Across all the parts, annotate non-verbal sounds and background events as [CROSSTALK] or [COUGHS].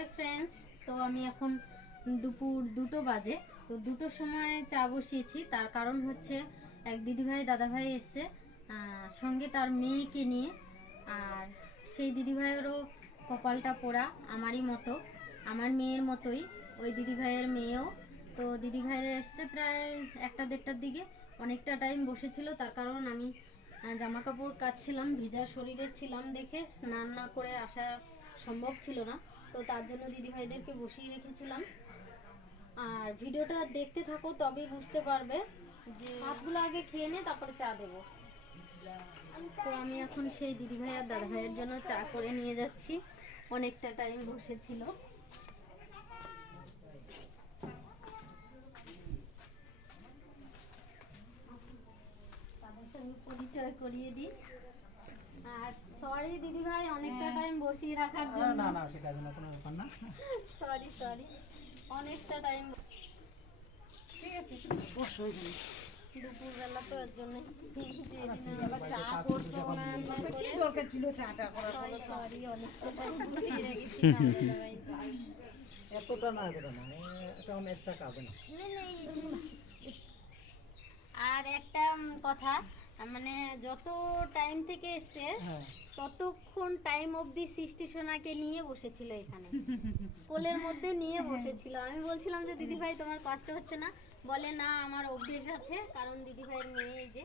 Hi friends তো আমি এখন দুপুর দুটো বাজে। তো দুটোর সময় চা বসিয়েছি, তার কারণ হচ্ছে এক দিদিভাই, দাদাভাই এসছে সঙ্গে তার মেয়েকে নিয়ে। আর সেই দিদিভাইয়েরও কপালটা পোড়া আমারই মতো, আমার মেয়ের মতোই, ওই দিদিভাইয়ের মেয়েও। তো দিদিভাইয়ের এসছে প্রায় একটা দেড়টার দিকে, অনেকটা টাইম বসেছিল, তার কারণ আমি জামা কাপড় কাচ্ছিলাম, ভিজা শরীরে ছিলাম দেখে স্নান না করে আসা সম্ভব ছিল না। তো তার জন্য দিদিভাইদেরকে বসিয়ে রেখেছিলাম। আর ভিডিওটা দেখতে থাকো, তবেই বুঝতে পারবে যে ভাতগুলো আগে খেয়ে নে, তারপরে চা দেবো। তো আমি এখন সেই দিদিভাই আর দাদাভাইয়ের জন্য চা করে নিয়ে যাচ্ছি। অনেকটা টাইম বসেছিল। তাদের পরিচয় করিয়ে দিই। আর সরি দিদিভাই অনেকটা টাইম বসিয়ে রাখার জন্য। না না সেটা কোনো কোনো ব্যাপার না। সরি সরি অনেকটা টাইম ঠিক আছে অবশ্যই দুপুরবেলা তো এর জন্য চা করছ না না কি দরকার ছিল চাটা করার সরি অনেকটা টাইম [LAUGHS] বসিয়ে রেখেছি এতটা না এতটা না এটা আমি এক্সট্রা না। নেই, নেই। আর একটা কথা। মানে যত টাইম থেকে এসছে হ্যাঁ। ততক্ষণ টাইম অবধি সৃষ্টি সোনাকে নিয়ে বসেছিল এখানে। কোলের মধ্যে নিয়ে বসেছিল। আমি বলছিলাম যে দিদি ভাই তোমার কষ্ট হচ্ছে না? বলে না আমার অভ্যেস আছে। কারণ দিদি ভাইয়ের মেয়ে এই যে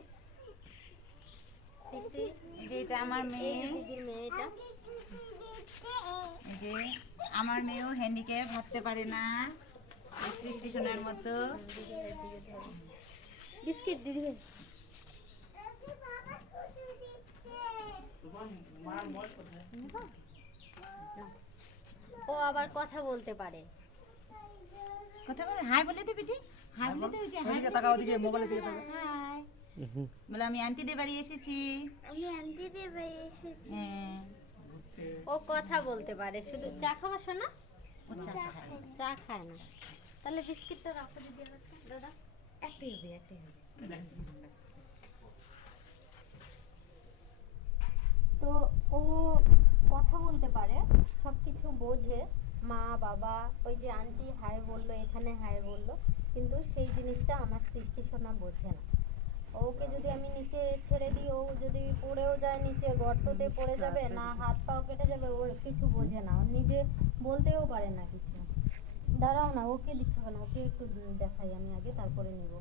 সৃষ্টি যেটা আমার মেয়ে যে দিদির মেয়ে যে আমার মেয়েও হ্যান্ডিক্যাপ হাঁটতে পারে না। সৃষ্টি সোনার মতো। বিস্কিট দিদি ভাই ও আবার কথা বলতে পারে। কথা বলে হাই বলে দে বেটি। হাই বলে দে ওই যে হাই ওইদিকে তাকাও ওদিকে মোবাইলের দিকে তাকাও। হাই বলে আমি আন্টিদের বাড়ি এসেছি। আমি আন্টি দে বাড়ি এসেছি। হ্যাঁ। ও কথা বলতে পারে শুধু চা খাওয়া শোনা? চা খায় না। চা খায় না। তাহলে বিস্কিটটা রাখো দিদি আমার দাদা। একটাই হবে। একটাই হবে তো ও কথা বলতে পারে সব কিছু বোঝে। মা বাবা ওই যে আন্টি হাই বলল এখানে হাই বলল কিন্তু সেই জিনিসটা আমার সৃষ্টি শোনা বোঝে না। ওকে যদি আমি নিচে ছেড়ে দিই ও যদি পড়েও যায় নিচে গর্ততে পড়ে যাবে না হাত পাও কেটে যাবে ওর কিছু বোঝে না। নিজে বলতেও পারে না কিছু। দাঁড়াও না ওকে দিতে হবে না ওকে একটু দেখাই আমি আগে তারপরে নেব।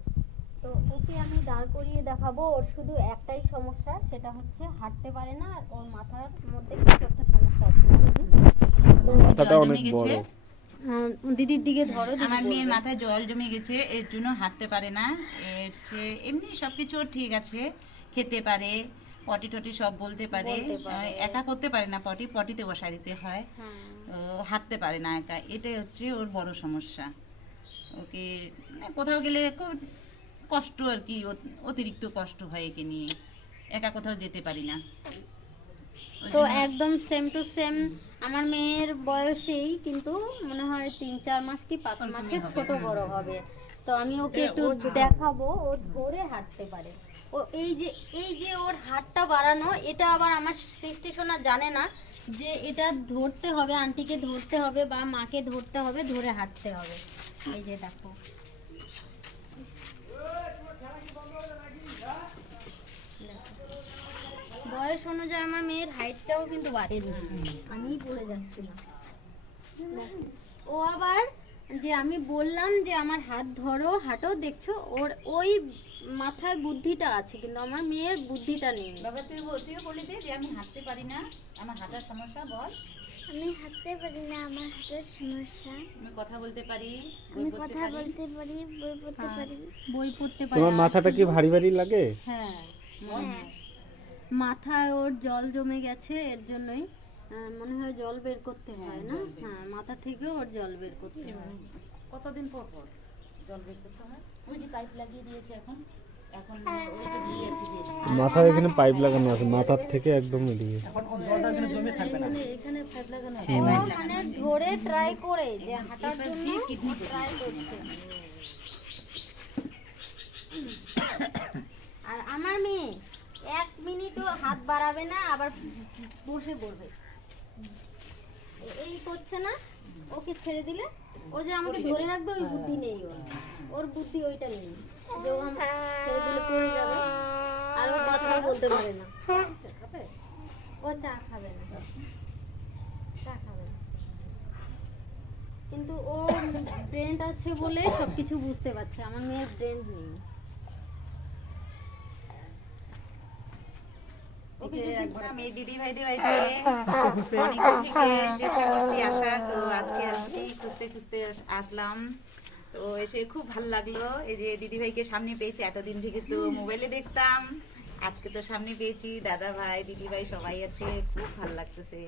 তো ওকে আমি দাঁড় করিয়ে দেখাবো ওর শুধু একটাই সমস্যা সেটা হচ্ছে হাঁটতে পারে না আর ওর মাথার মধ্যে কিছু একটা মাথাটা অনেক বড়। হ্যাঁ, দিদির দিকে ধরো আমার মেয়ের মাথায় জল জমে গেছে এর জন্য হাঁটতে পারে না। এর চেয়ে এমনি সব কিছু ঠিক আছে খেতে পারে পটি টটি সব বলতে পারে। একা করতে পারে না পটি পটিতে বসায় দিতে হয়। হ্যাঁ। ও হাঁটতে পারে না একা এটাই হচ্ছে ওর বড় সমস্যা। ওকে কোথাও গেলে খুব কষ্ট আর কি অতিরিক্ত কষ্ট হয় একে নিয়ে। একা কোথাও যেতে পারি না। তো একদম সেম টু সেম আমার মেয়ের বয়সেই কিন্তু মনে হয় তিন চার মাস কি পাঁচ মাসের ছোট বড় হবে। তো আমি ওকে একটু দেখাবো ও ধরে হাঁটতে পারে। ও এই যে এই যে ওর হাতটা বাড়ানো এটা আবার আমার সৃষ্টি শোনা জানে না যে এটা ধরতে হবে আন্টিকে ধরতে হবে বা মাকে ধরতে হবে ধরে হাঁটতে হবে। এই যে দেখো। বয়স অনুযায়ী আমার মেয়ের হাইটটাও কিন্তু বাড়েনি আমিই পড়ে যাচ্ছিলাম। ও আবার যে আমি বললাম যে আমার হাত ধরো হাঁটো দেখছ? ওর ওই মাথায় বুদ্ধিটা আছে কিন্তু আমার মেয়ের বুদ্ধিটা নেই। বাবা তুই বল- তুইও বলে দে যে আমি হাঁটতে পারি না। আমার হাঁটার সমস্যা বল। আমি হাঁটতে পারি না আমার হাতের সমস্যা। আমি কথা বলতে পারি আমি কথা বলতে পারি বই পড়তে পারি। বই পড়তে পারি তোমার মাথাটা কি ভারী ভারী লাগে? হ্যাঁ। হ্যাঁ। মাথায় ওর জল জমে গেছে এর জন্যই মনে হয় জল বের করতে হয় না? হ্যাঁ মাথা থেকেও ওর জল বের করতে হয়। কতদিন পর পর জল বের করতে হয়? ওই যে পাইপ লাগিয়ে দিয়েছে এখন। এখন ওইটা দিয়ে আর কি বের হয়। মাথায় এখানে পাইপ লাগানো আছে মাথার থেকে একদম এদিকে। এখন ওর জলটা এখানে জমে থাকবে না? এখানে পাইপ লাগানো ও মানে ধরে ট্রাই করে যে হাঁটার জন্য ট্রাই করছে। [COUGHS] আর আমার মেয়ে এক মিনিটও হাত বাড়াবে না, আবার বসে পড়বে। এই করছে না, ওকে ছেড়ে দিলে। ও যে আমাকে ধরে রাখবে, ওই বুদ্ধি নেই ওর। ওর বুদ্ধি ওইটা নেই। যে ও ছেড়ে দিলে পড়ে যাবে, আর ও কথাও বলতে পারে না। ও চা খাবে না। চা খাবে কিন্তু ওর ব্রেন আছে বলে সবকিছু বুঝতে পারছে। আমার মেয়ের ব্রেন নেই। আমি দিদি ভাইদের বাড়িতে অনেকদিন থেকে চেষ্টা করছি আসার। তো আজকে আসছি খুঁজতে খুঁজতে আসলাম। তো এসে খুব ভালো লাগল। এই যে দিদি ভাইকে সামনে পেয়েছি এতদিন থেকে তো মোবাইলে দেখতাম। আজকে তো সামনে পেয়েছি দাদা ভাই দিদি ভাই সবাই আছে খুব ভালো লাগতেছে।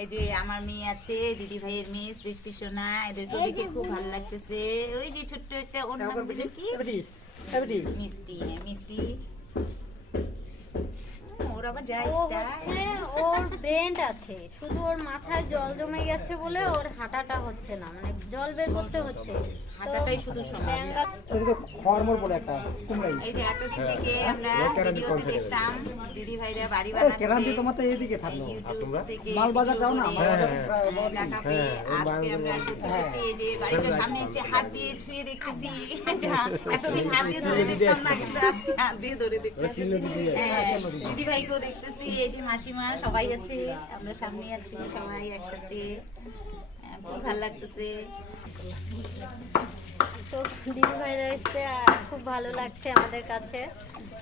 এই যে আমার মেয়ে আছে দিদি ভাইয়ের মেয়ে সৃষ্টি সোনা এদেরকে দেখে খুব ভালো লাগতেছে। ওই যে ছোট্ট একটা বলে কি? মিষ্টি হ্যাঁ মিষ্টি। ওর আবার যায় ও হচ্ছে ওর ব্রেন আছে। শুধু ওর মাথায় জল জমে গেছে বলে ওর হাঁটাটা হচ্ছে না মানে জল বের করতে হচ্ছে। হাঁটাটাই শুধু সমস্যা ব্যাঙ্গাল এদিকে একটা এই যে এতদিন থেকে আমরা ভিডিওতে দেখতাম দিদি ভাইরা বাড়ি কেরান্তি তোমার তো এইদিকে থাকল ইউটিউব থেকে মাল যাও না, ভিডিও মাল করে, বাজার প্রায় হ্যাঁ, টাকা পেয়ে আজকে আমরা সত্যি সত্যি এই যে বাড়িটার সামনে এসে হাত দিয়ে ছুঁয়ে দেখতেছি। এতদিন হাত দিয়ে ধরে দেখতাম না কিন্তু আজকে হাত দিয়ে ধরে দেখতেছি। হ্যাঁ, ভাইকেও দেখতেছি এটি মাসিমা সবাই আছে আমরা সামনে আছি সবাই একসাথে। হ্যাঁ, খুব ভালো লাগতেছে। তো দিদি ভাইরা এসছে আর খুব ভালো লাগছে আমাদের কাছে।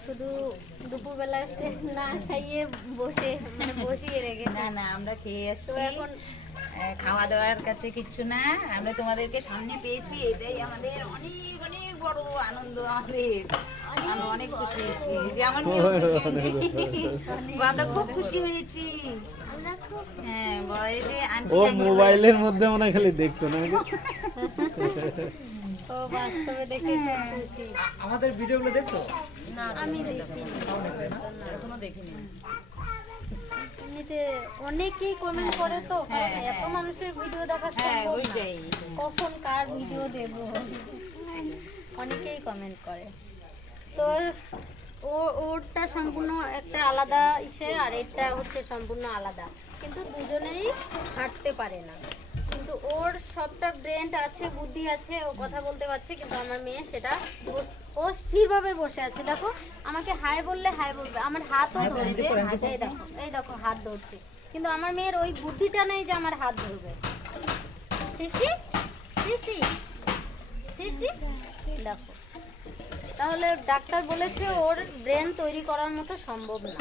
শুধু দুপুরবেলা এসছে না খাইয়ে বসে মানে বসিয়ে রেখে না না আমরা খেয়ে আসছি। এখন খাওয়া দাওয়ার কাছে কিচ্ছু না। আমরা তোমাদেরকে সামনে পেয়েছি। এটাই আমাদের অনেক অনেক বড় আনন্দ আমাদের আমরা অনেক খুশি হয়েছি। যে আমার মেয়েও খুশি হয়েছে। আমরা খুব খুশি হয়েছি। হ্যাঁ বলে যে আন্টি ও মোবাইলের মধ্যে মনে খালি দেখতো না আমাদের ভিডিওগুলো আমি দেখিনি। দেখিনি। এমনিতে অনেকেই কমেন্ট করে তো কারণ হ্যাঁ, এত হ্যাঁ। মানুষের ভিডিও দেখা হ্যাঁ সম্ভব না। কখন কার ভিডিও দেব? অনেকেই কমেন্ট করে। তো ও ওরটা সম্পূর্ণ একটা আলাদা ইসে আর এটা হচ্ছে সম্পূর্ণ আলাদা। কিন্তু দুজনেই হাঁটতে পারে না। কিন্তু ওর সবটা ব্রেন আছে বুদ্ধি আছে ও কথা বলতে পারছে কিন্তু আমার মেয়ে সেটা ও- স্থিরভাবে বসে আছে দেখো আমাকে হাই বললে হাই বলবে আমার হাতও ধরছে এই দেখো এই দেখো হাত ধরছে। কিন্তু আমার মেয়ের ওই বুদ্ধিটা নেই যে আমার হাত ধরবে। সৃষ্টি? সৃষ্টি? সৃষ্টি? দেখো। তাহলে ডাক্তার বলেছে ওর ব্রেন তৈরি করার মতো সম্ভব না।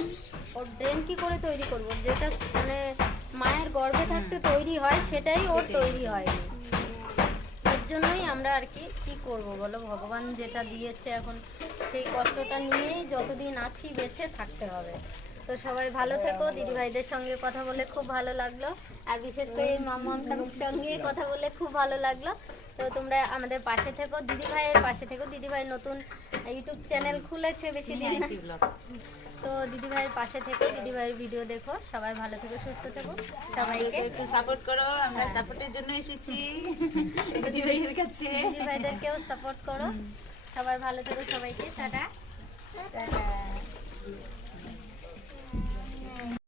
ওর ব্রেন কি করে তৈরি করব? যেটা মানে মায়ের গর্ভে থাকতে তৈরি হয় সেটাই ওর তৈরি হয়নি। জন্যই আমরা আর কি কি করব বলো? ভগবান যেটা দিয়েছে এখন, সেই কষ্টটা নিয়েই যতদিন আছি বেঁচে থাকতে হবে। তো সবাই ভালো থেকো, দিদিভাইদের সঙ্গে কথা বলে খুব ভালো লাগল। আর বিশেষ করে মামার সঙ্গে কথা বলে খুব ভালো লাগল। তো তোমরা আমাদের পাশে থেকো, দিদিভাইয়ের পাশে থেকো। দিদিভাই নতুন ইউটিউব চ্যানেল খুলেছে বেশি দিন। তো দিদিভাইয়ের পাশে থেকে থেকো দিদিভাইয়ের ভিডিও দেখো। সবাই ভালো থেকো সুস্থ থেকো। সবাইকে একটু সাপোর্ট করো আমরা সাপোর্টের জন্য এসেছি। [LAUGHS] দিদি ভাইয়ের কাছে। দিদিভাইদেরকেও সাপোর্ট করো। সবাই ভালো থেকো সবাইকে টাটা। টাটা।